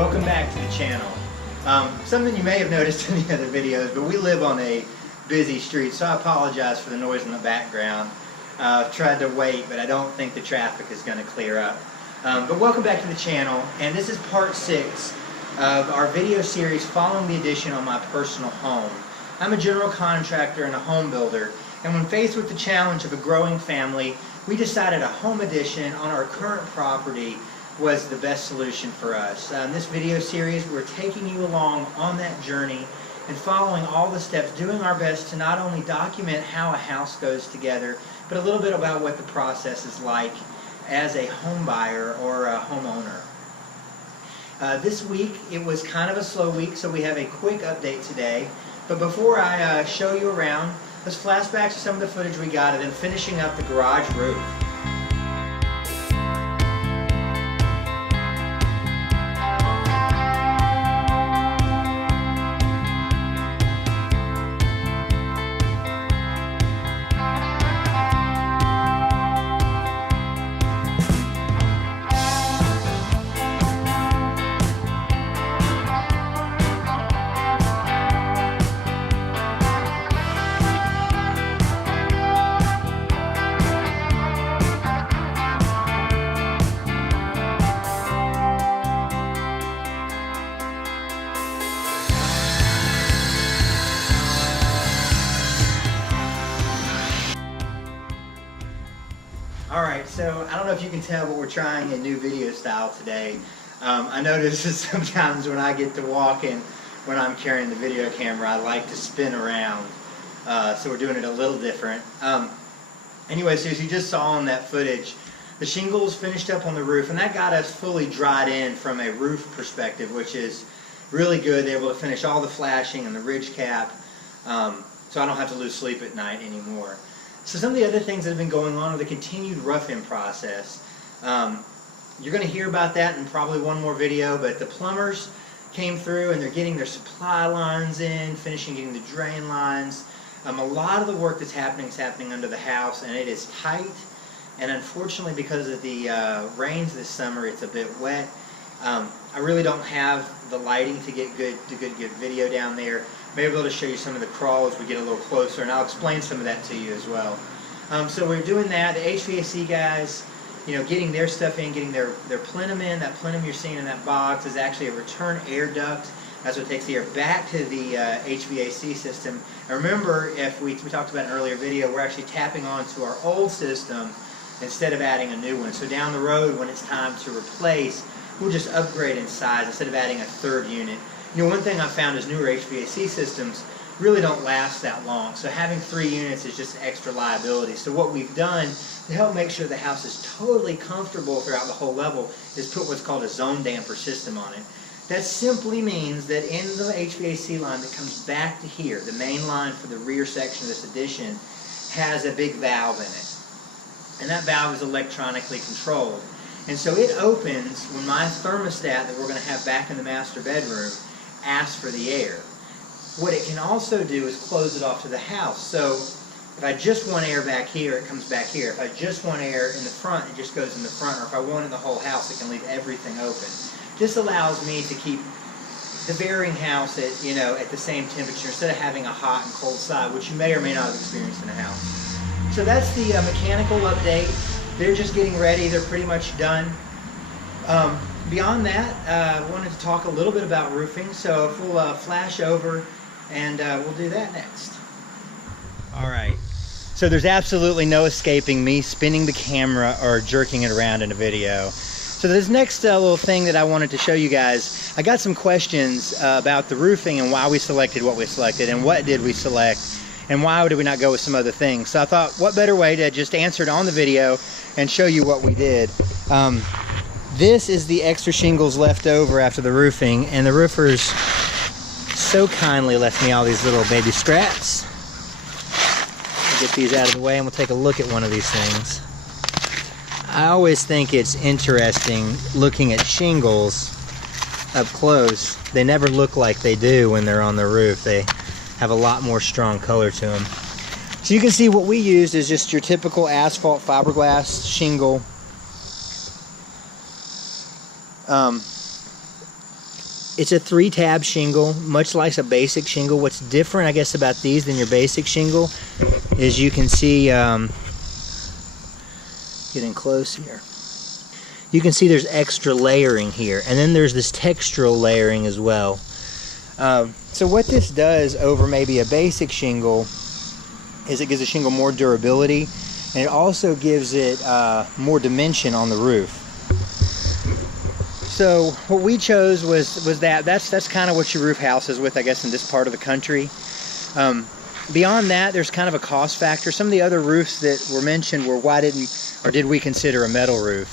Welcome back to the channel. Something you may have noticed in the other videos, but we live on a busy street, so I apologize for the noise in the background. I've tried to wait, but I don't think the traffic is going to clear up. But welcome back to the channel, and this is part 6 of our video series following the addition on my personal home. I'm a general contractor and a home builder, and when faced with the challenge of a growing family, we decided a home addition on our current property was the best solution for us. In this video series, we're taking you along on that journey and following all the steps, doing our best to not only document how a house goes together, but a little bit about what the process is like as a home buyer or a homeowner. This week, it was kind of a slow week, so we have a quick update today. But before I show you around, let's flashback to some of the footage we got of them finishing up the garage roof. Alright, so I don't know if you can tell, but we're trying a new video style today. I notice that sometimes when I get to walking, when I'm carrying the video camera, I like to spin around. So we're doing it a little different. Anyway, so as you just saw in that footage, the shingles finished up on the roof, and that got us fully dried in from a roof perspective, which is really good. They're able to finish all the flashing and the ridge cap, so I don't have to lose sleep at night anymore. So some of the other things that have been going on are the continued rough-in process. You're going to hear about that in probably one more video, but the plumbers came through and they're getting their supply lines in, finishing getting the drain lines. A lot of the work that's happening is happening under the house, and it is tight. And unfortunately, because of the rains this summer, it's a bit wet. I really don't have the lighting to get good video down there. Maybe I'll be able to show you some of the crawls as we get a little closer, and I'll explain some of that to you as well. So we're doing that. The HVAC guys, getting their stuff in, getting their plenum in. That plenum you're seeing in that box is actually a return air duct. That's what takes the air back to the HVAC system. And remember, if we talked about in an earlier video, we're actually tapping onto our old system instead of adding a new one. So down the road, when it's time to replace, we'll just upgrade in size instead of adding a third unit. One thing I've found is newer HVAC systems really don't last that long. So having 3 units is just an extra liability. So what we've done to help make sure the house is totally comfortable throughout the whole level is put what's called a zone damper system on it. That simply means that in the HVAC line that comes back to here, the main line for the rear section of this addition, has a big valve in it. And that valve is electronically controlled. And so it opens when my thermostat that we're going to have back in the master bedroom asks for the air. What it can also do is close it off to the house. So if I just want air back here, it comes back here. If I just want air in the front, it just goes in the front. Or if I want it in the whole house, it can leave everything open. This allows me to keep the varying house at the same temperature instead of having a hot and cold side, which you may or may not have experienced in a house. So that's the mechanical update. They're just getting ready. They're pretty much done. Beyond that, I wanted to talk a little bit about roofing. So if we'll flash over, and we'll do that next. All right. So there's absolutely no escaping me spinning the camera or jerking it around in a video. So this next little thing that I wanted to show you guys, I got some questions about the roofing and why we selected what we selected and what did we select and why did we not go with some other things. So I thought, what better way to just answer it on the video and show you what we did. This is the extra shingles left over after the roofing, and the roofers so kindly left me all these little baby scraps. I'll get these out of the way and we'll take a look at one of these things. I always think it's interesting looking at shingles up close. They never look like they do when they're on the roof. They have a lot more strong color to them. So you can see what we used is just your typical asphalt fiberglass shingle. It's a 3-tab shingle, much like a basic shingle. What's different, I guess, about these than your basic shingle is you can see, getting close here, you can see there's extra layering here, and then there's this textural layering as well. So what this does over maybe a basic shingle is it gives a shingle more durability, and it also gives it more dimension on the roof. So what we chose was that's kind of what your roof house is with, I guess, in this part of the country. Beyond that, there's kind of a cost factor. Some of the other roofs that were mentioned were did we consider a metal roof?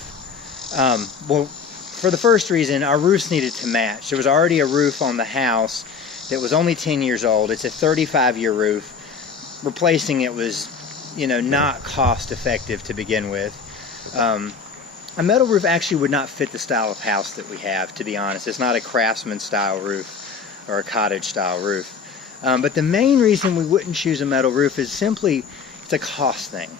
Well, for the first reason, our roofs needed to match. There was already a roof on the house that was only 10 years old. It's a 35-year roof. Replacing it was, not cost effective to begin with. A metal roof actually would not fit the style of house that we have, to be honest. It's not a craftsman style roof or a cottage style roof. But the main reason we wouldn't choose a metal roof is simply it's a cost thing.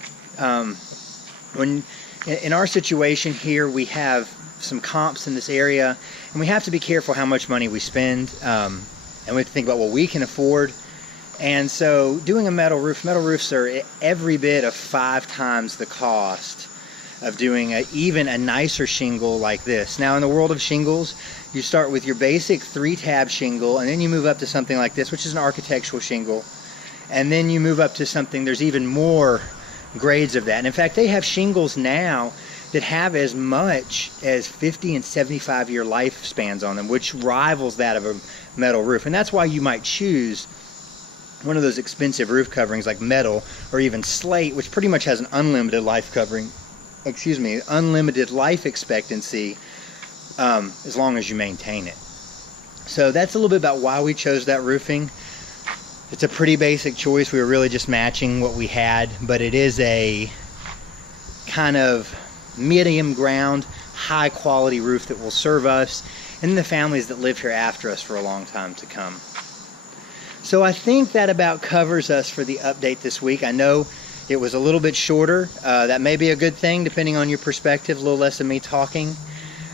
In our situation here, we have some comps in this area, and we have to be careful how much money we spend, and we have to think about what we can afford. And so doing a metal roofs are every bit of 5 times the cost of doing even a nicer shingle like this. Now, in the world of shingles, you start with your basic 3-tab shingle, and then you move up to something like this, which is an architectural shingle, and then you move up to something, there's even more grades of that. And in fact, they have shingles now that have as much as 50 and 75-year lifespans on them, which rivals that of a metal roof. And that's why you might choose one of those expensive roof coverings like metal or even slate, which pretty much has an unlimited life expectancy as long as you maintain it. So that's a little bit about why we chose that roofing. It's a pretty basic choice. We were really just matching what we had, but it is a kind of medium ground, high quality roof that will serve us and the families that live here after us for a long time to come. So I think that about covers us for the update this week. I know it was a little bit shorter. That may be a good thing depending on your perspective, a little less of me talking.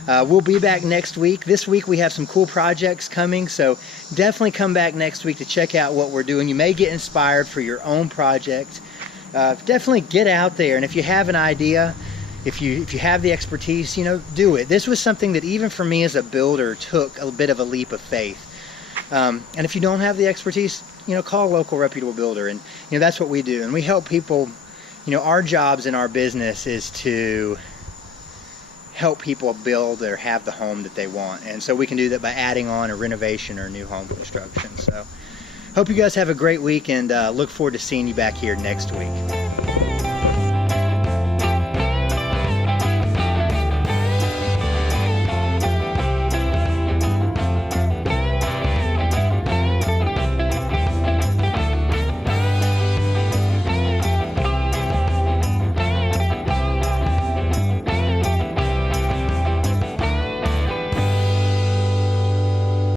We'll be back next week. This week we have some cool projects coming, so definitely come back next week to check out what we're doing. You may get inspired for your own project. Definitely get out there, and if you have an idea, if you have the expertise, do it. This was something that even for me as a builder took a bit of a leap of faith. And if you don't have the expertise, call a local reputable builder, and that's what we do. And we help people. Our jobs in our business is to help people build or have the home that they want, and so we can do that by adding on a renovation or new home construction. So hope you guys have a great week, and look forward to seeing you back here next week.